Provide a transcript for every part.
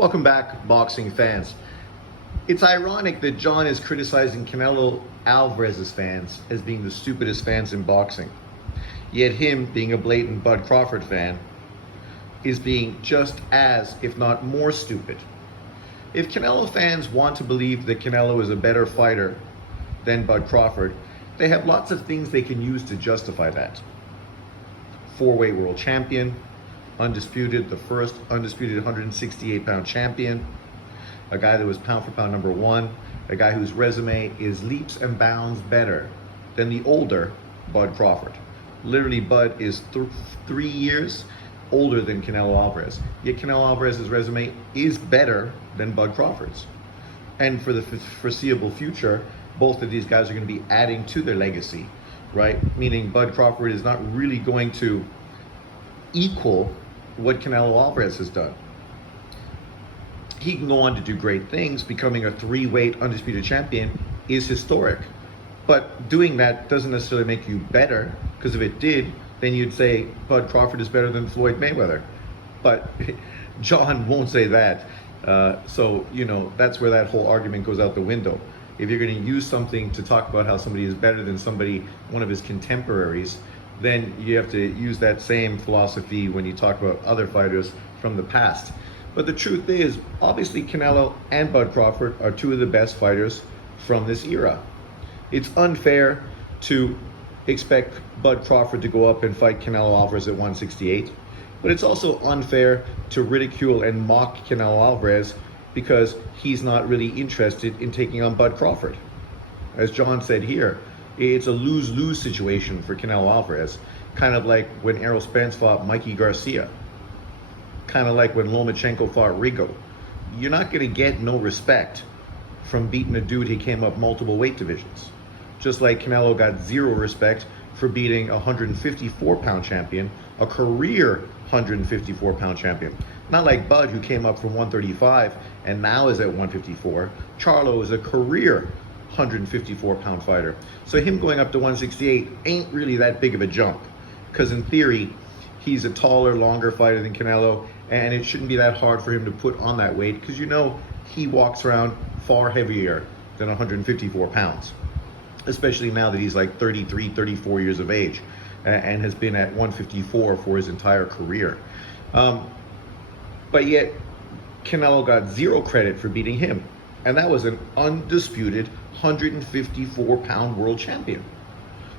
Welcome back, boxing fans. It's ironic that John is criticizing Canelo Alvarez's fans as being the stupidest fans in boxing. Yet him, being a blatant Bud Crawford fan, is being just as, if not more stupid. If Canelo fans want to believe that Canelo is a better fighter than Bud Crawford, they have lots of things they can use to justify that. Four-weight world champion, undisputed, the first undisputed 168-pound champion, a guy that was pound for pound number one, a guy whose resume is leaps and bounds better than the older Bud Crawford. Literally, Bud is 3 years older than Canelo Alvarez. Yet Canelo Alvarez's resume is better than Bud Crawford's. And for the foreseeable future, both of these guys are going to be adding to their legacy, right? Meaning Bud Crawford is not really going to equal what Canelo Alvarez has done. He can go on to do great things. Becoming a three-weight undisputed champion is historic. But doing that doesn't necessarily make you better, because if it did, then you'd say Bud Crawford is better than Floyd Mayweather. But John won't say that. So, that's where that whole argument goes out the window. If you're going to use something to talk about how somebody is better than one of his contemporaries, then you have to use that same philosophy when you talk about other fighters from the past. But the truth is, obviously Canelo and Bud Crawford are two of the best fighters from this era. It's unfair to expect Bud Crawford to go up and fight Canelo Alvarez at 168, but it's also unfair to ridicule and mock Canelo Alvarez because he's not really interested in taking on Bud Crawford. As John said here, it's a lose-lose situation for Canelo Alvarez, kind of like when Errol Spence fought Mikey Garcia, kind of like when Lomachenko fought Rigo. You're not going to get no respect from beating a dude he came up multiple weight divisions. Just like Canelo got zero respect for beating a 154-pound champion, a career 154-pound champion. Not like Bud, who came up from 135 and now is at 154. Charlo is a career 154-pound fighter. So him going up to 168 ain't really that big of a jump, because in theory, he's a taller, longer fighter than Canelo, and it shouldn't be that hard for him to put on that weight, because he walks around far heavier than 154 pounds, especially now that he's like 33, 34 years of age and has been at 154 for his entire career. But yet, Canelo got zero credit for beating him, and that was an undisputed 154-pound world champion.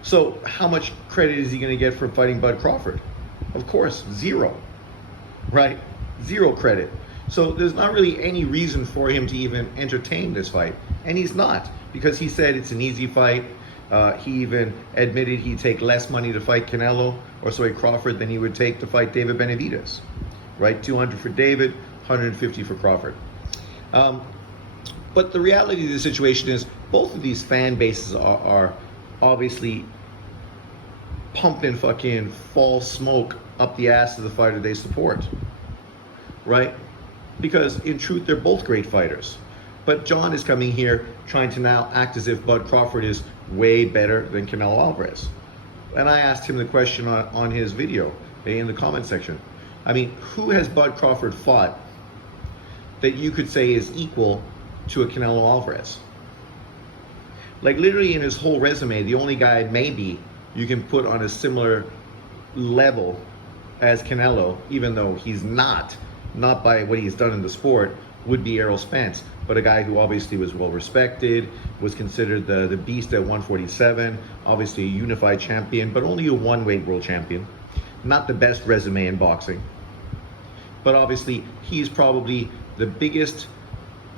So how much credit is he going to get for fighting Bud Crawford? Of course, zero, right? Zero credit. So there's not really any reason for him to even entertain this fight. And he's not, because he said it's an easy fight. He even admitted he'd take less money to fight Crawford than he would take to fight David Benavidez, right? 200 for David, 150 for Crawford. But the reality of the situation is both of these fan bases are obviously pumping fucking false smoke up the ass of the fighter they support, right? Because in truth, they're both great fighters. But John is coming here trying to now act as if Bud Crawford is way better than Canelo Alvarez. And I asked him the question on his video in the comment section. I mean, who has Bud Crawford fought that you could say is equal to a Canelo Alvarez? Like, literally in his whole resume, the only guy maybe you can put on a similar level as Canelo, even though he's not by what he's done in the sport, would be Errol Spence. But a guy who obviously was well respected, was considered the beast at 147, obviously a unified champion, but only a one-weight world champion. Not the best resume in boxing. But obviously, he's probably the biggest,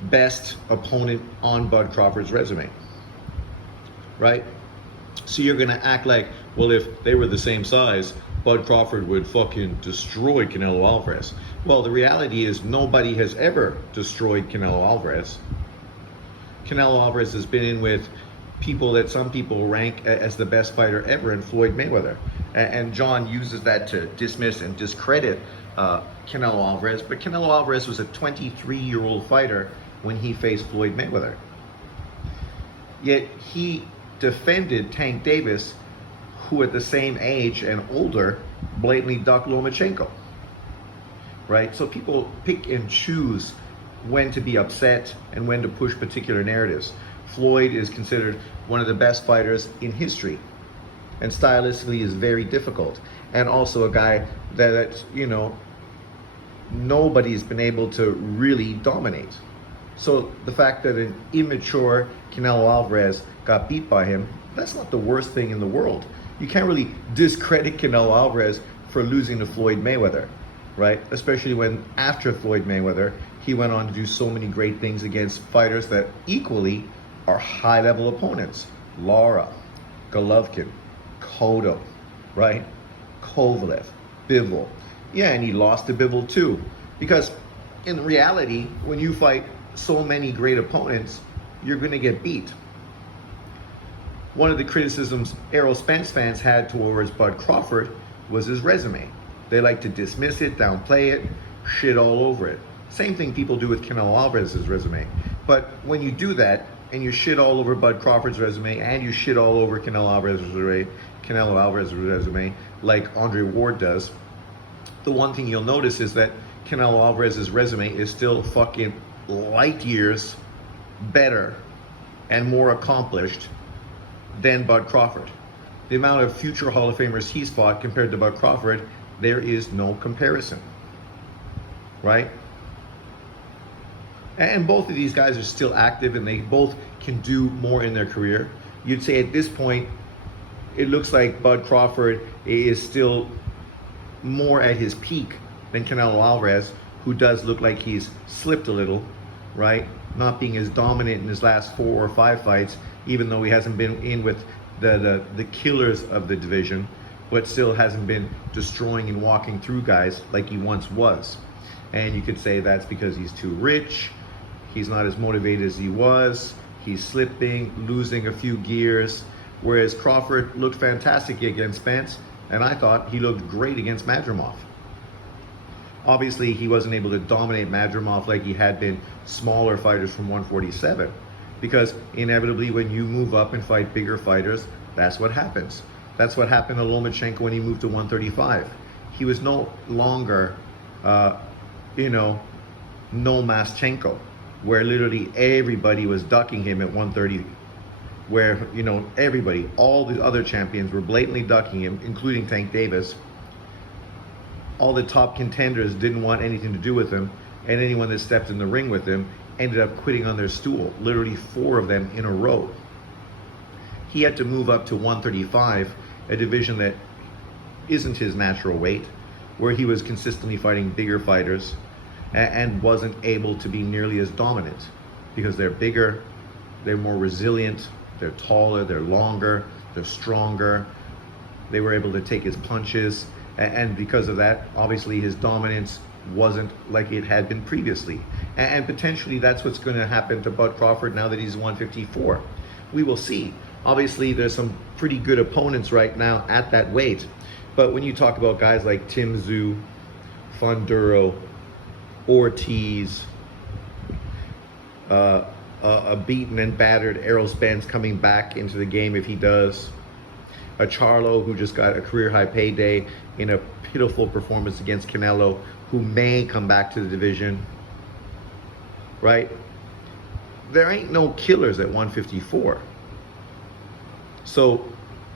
best opponent on Bud Crawford's resume, right? So you're gonna act like, well, if they were the same size, Bud Crawford would fucking destroy Canelo Alvarez. Well, the reality is nobody has ever destroyed Canelo Alvarez. Canelo Alvarez has been in with people that some people rank as the best fighter ever in Floyd Mayweather. And John uses that to dismiss and discredit Canelo Alvarez. But Canelo Alvarez was a 23-year-old fighter when he faced Floyd Mayweather. Yet he defended Tank Davis, who at the same age and older blatantly ducked Lomachenko. right? So people pick and choose when to be upset and when to push particular narratives. Floyd is considered one of the best fighters in history, and stylistically is very difficult, and also a guy that nobody's been able to really dominate. So the fact that an immature Canelo Alvarez got beat by him, that's not the worst thing in the world. You can't really discredit Canelo Alvarez for losing to Floyd Mayweather, right? Especially when after Floyd Mayweather, he went on to do so many great things against fighters that equally are high-level opponents. Lara, Golovkin, Cotto, right? Kovalev, Bivol. Yeah, and he lost to Bivol too. Because in reality, when you fight so many great opponents, you're going to get beat. One of the criticisms Errol Spence fans had towards Bud Crawford was his resume. They like to dismiss it, downplay it, shit all over it. Same thing people do with Canelo Alvarez's resume. But when you do that, and you shit all over Bud Crawford's resume, and you shit all over Canelo Alvarez's resume, like Andre Ward does, the one thing you'll notice is that Canelo Alvarez's resume is still fucking light years better and more accomplished than Bud Crawford. The amount of future Hall of Famers he's fought compared to Bud Crawford, there is no comparison, right? And both of these guys are still active, and they both can do more in their career. You'd say at this point, it looks like Bud Crawford is still more at his peak than Canelo Alvarez, who does look like he's slipped a little, right? Not being as dominant in his last 4 or 5 fights, even though he hasn't been in with the killers of the division, but still hasn't been destroying and walking through guys like he once was. And you could say that's because he's too rich, he's not as motivated as he was, he's slipping, losing a few gears, whereas Crawford looked fantastic against Spence, and I thought he looked great against Madrimov. Obviously, he wasn't able to dominate Madrimov like he had been smaller fighters from 147, because inevitably when you move up and fight bigger fighters, that's what happens. That's what happened to Lomachenko when he moved to 135. He was no longer, no Maschenko, where literally everybody was ducking him at 130, where, everybody, all the other champions were blatantly ducking him, including Tank Davis. All the top contenders didn't want anything to do with him, and anyone that stepped in the ring with him ended up quitting on their stool, literally 4 of them in a row. He had to move up to 135, a division that isn't his natural weight, where he was consistently fighting bigger fighters and wasn't able to be nearly as dominant, because they're bigger, they're more resilient, they're taller, they're longer, they're stronger. They were able to take his punches, and because of that, obviously his dominance wasn't like it had been previously. And potentially that's what's going to happen to Bud Crawford now that he's 154. We will see. Obviously there's some pretty good opponents right now at that weight, but when you talk about guys like Tim Tszyu, Funduro, Ortiz, a beaten and battered Errol Spence coming back into the game if he does, a Charlo who just got a career-high payday in a pitiful performance against Canelo, who may come back to the division, right? There ain't no killers at 154. So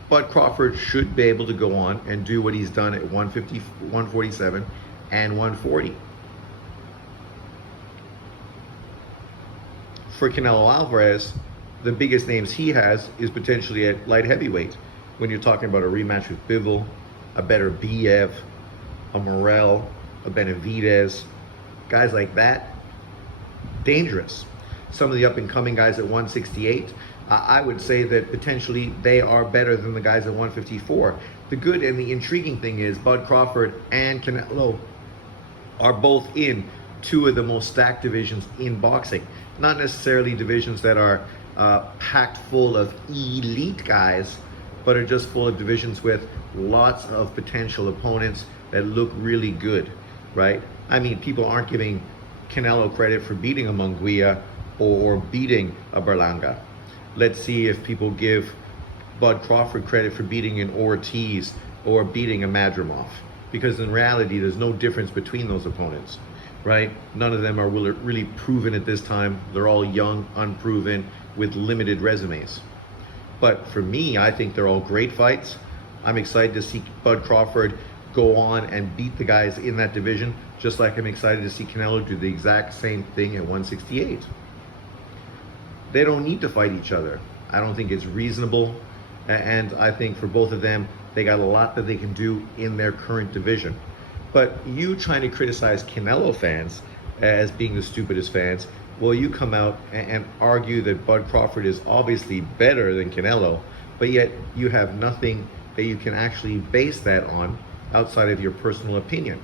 Bud Crawford should be able to go on and do what he's done at 150, 147, and 140. For Canelo Alvarez, the biggest names he has is potentially at light heavyweight. When you're talking about a rematch with Bivol, a better Biev, a Morel, a Benavidez, guys like that, dangerous. Some of the up-and-coming guys at 168, I would say that potentially they are better than the guys at 154. The good and the intriguing thing is Bud Crawford and Canelo are both in 2 of the most stacked divisions in boxing. Not necessarily divisions that are packed full of elite guys, but are just full of divisions with lots of potential opponents that look really good, right? I mean, people aren't giving Canelo credit for beating a Munguia or beating a Berlanga. Let's see if people give Bud Crawford credit for beating an Ortiz or beating a Madrimov, because in reality, there's no difference between those opponents, right? None of them are really proven at this time. They're all young, unproven, with limited resumes. But for me, I think they're all great fights. I'm excited to see Bud Crawford go on and beat the guys in that division, just like I'm excited to see Canelo do the exact same thing at 168. They don't need to fight each other. I don't think it's reasonable. And I think for both of them, they got a lot that they can do in their current division. But you trying to criticize Canelo fans as being the stupidest fans, well, you come out and argue that Bud Crawford is obviously better than Canelo, but yet you have nothing that you can actually base that on outside of your personal opinion.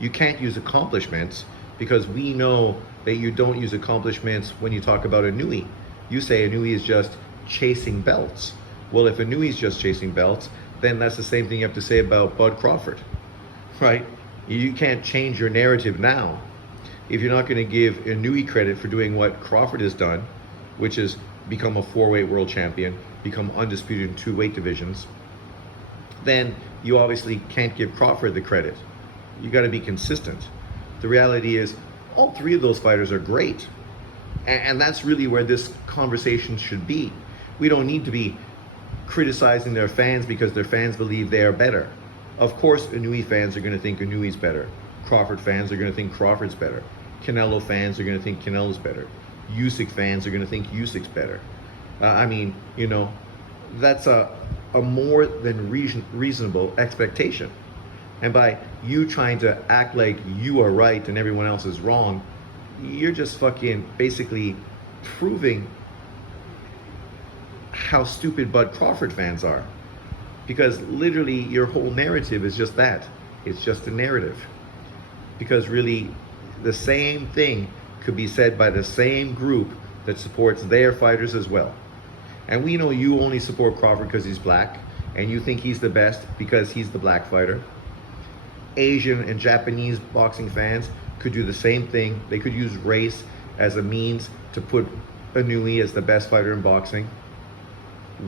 You can't use accomplishments, because we know that you don't use accomplishments when you talk about Inouye. You say Inouye is just chasing belts. Well, if Inouye is just chasing belts, then that's the same thing you have to say about Bud Crawford, right? You can't change your narrative now. If you're not going to give Inouye credit for doing what Crawford has done, which is become a 4-weight world champion, become undisputed in 2 weight divisions, then you obviously can't give Crawford the credit. You got to be consistent. The reality is, all 3 of those fighters are great. And that's really where this conversation should be. We don't need to be criticizing their fans because their fans believe they are better. Of course, Inouye fans are going to think Inouye's better. Crawford fans are going to think Crawford's better. Canelo fans are going to think Canelo's better. Usyk fans are going to think Usyk's better. I mean, you know, that's a more than reasonable expectation. And by you trying to act like you are right and everyone else is wrong, you're just fucking basically proving how stupid Bud Crawford fans are. Because literally your whole narrative is just that. It's just a narrative. Because really the same thing could be said by the same group that supports their fighters as well. And we know you only support Crawford because he's black, and you think he's the best because he's the black fighter. Asian and Japanese boxing fans could do the same thing. They could use race as a means to put Inouye as the best fighter in boxing.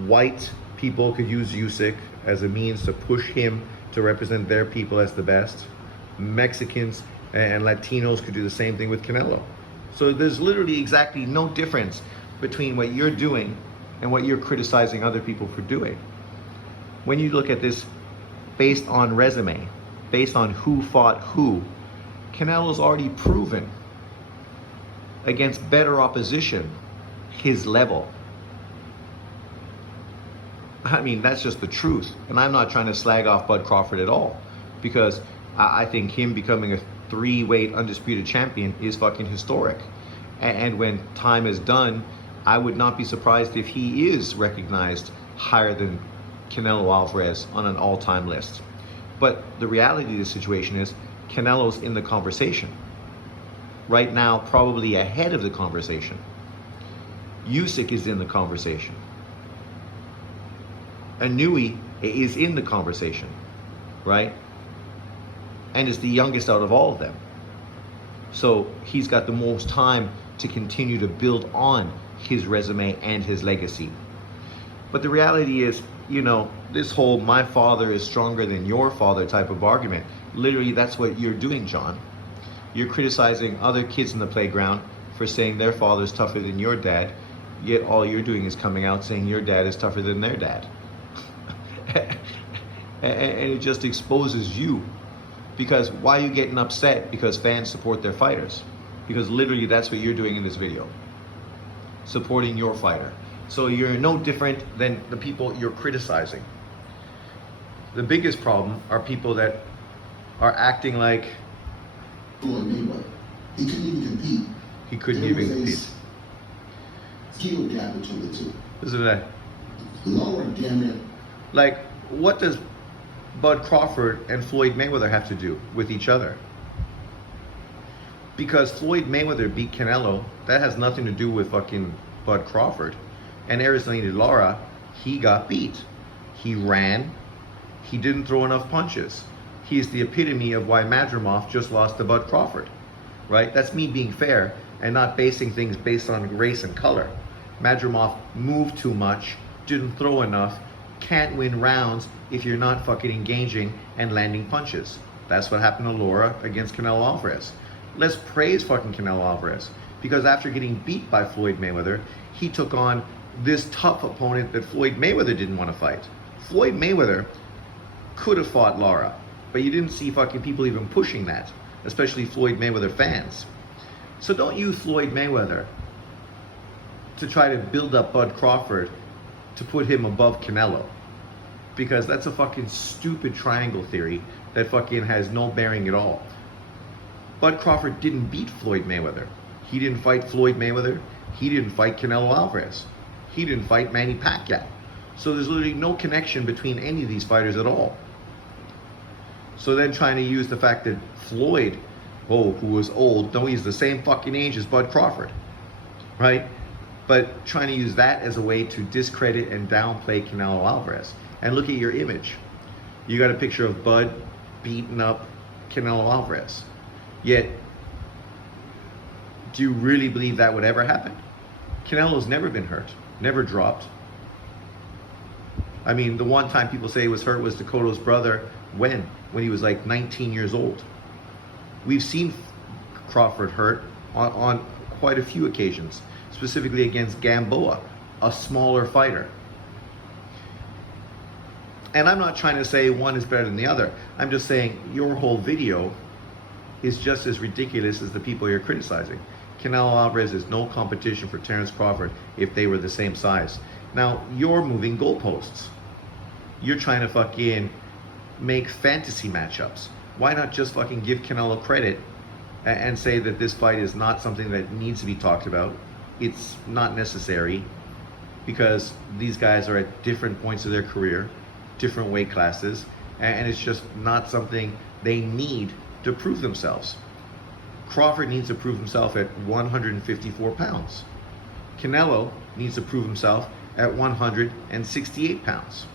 White people could use Usyk as a means to push him to represent their people as the best. Mexicans and Latinos could do the same thing with Canelo. So there's literally exactly no difference between what you're doing and what you're criticizing other people for doing. When you look at this based on resume, based on who fought who, Canelo's already proven against better opposition his level. I mean, that's just the truth. And I'm not trying to slag off Bud Crawford at all, because I think him becoming a 3-weight undisputed champion is fucking historic. And when time is done, I would not be surprised if he is recognized higher than Canelo Alvarez on an all-time list. But the reality of the situation is Canelo's in the conversation. Right now, probably ahead of the conversation. Usyk is in the conversation. Inouye is in the conversation, right? And is the youngest out of all of them. So he's got the most time to continue to build on his resume and his legacy. But the reality is, you know, this whole my father is stronger than your father type of argument, literally that's what you're doing, John. You're criticizing other kids in the playground for saying their father's tougher than your dad, yet all you're doing is coming out saying your dad is tougher than their dad. And it just exposes you. Because why are you getting upset because fans support their fighters? Because literally that's what you're doing in this video. Supporting your fighter. So you're no different than the people you're criticizing. The biggest problem are people that are acting like he couldn't even compete. He couldn't even compete. Skill gap between the two. Listen to that. Lower, damn it. Like, what does Bud Crawford and Floyd Mayweather have to do with each other? Because Floyd Mayweather beat Canelo, that has nothing to do with fucking Bud Crawford. And Erislandy Lara, he got beat. He ran. He didn't throw enough punches. He's the epitome of why Madrimov just lost to Bud Crawford, right? That's me being fair and not basing things based on race and color. Madrimov moved too much, didn't throw enough, can't win rounds if you're not fucking engaging and landing punches. That's what happened to Laura against Canelo Alvarez. Let's praise fucking Canelo Alvarez, because after getting beat by Floyd Mayweather, he took on this tough opponent that Floyd Mayweather didn't want to fight. Floyd Mayweather could have fought Lara, but you didn't see fucking people even pushing that, especially Floyd Mayweather fans. So don't use Floyd Mayweather to try to build up Bud Crawford to put him above Canelo, because that's a fucking stupid triangle theory that fucking has no bearing at all. Bud Crawford didn't beat Floyd Mayweather. He didn't fight Floyd Mayweather. He didn't fight Canelo Alvarez. He didn't fight Manny Pacquiao. So there's literally no connection between any of these fighters at all. So then trying to use the fact that Floyd, who was old, no, he's the same fucking age as Bud Crawford, right? But trying to use that as a way to discredit and downplay Canelo Alvarez. And look at your image. You got a picture of Bud beating up Canelo Alvarez. Yet, do you really believe that would ever happen? Canelo's never been hurt, never dropped. I mean, the one time people say he was hurt was Dakota's brother. When he was like 19 years old. We've seen Crawford hurt on quite a few occasions, specifically against Gamboa, a smaller fighter. And I'm not trying to say one is better than the other. I'm just saying your whole video is just as ridiculous as the people you're criticizing. Canelo Alvarez is no competition for Terence Crawford if they were the same size. Now, you're moving goalposts. You're trying to fucking make fantasy matchups. Why not just fucking give Canelo credit and say that this fight is not something that needs to be talked about? It's not necessary, because these guys are at different points of their career, different weight classes, and it's just not something they need to prove themselves. Crawford needs to prove himself at 154 pounds. Canelo needs to prove himself at 168 pounds.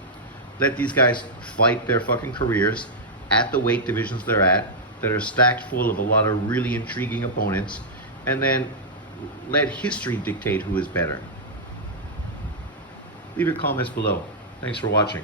Let these guys fight their fucking careers at the weight divisions they're at, that are stacked full of a lot of really intriguing opponents, and then let history dictate who is better. Leave your comments below. Thanks for watching.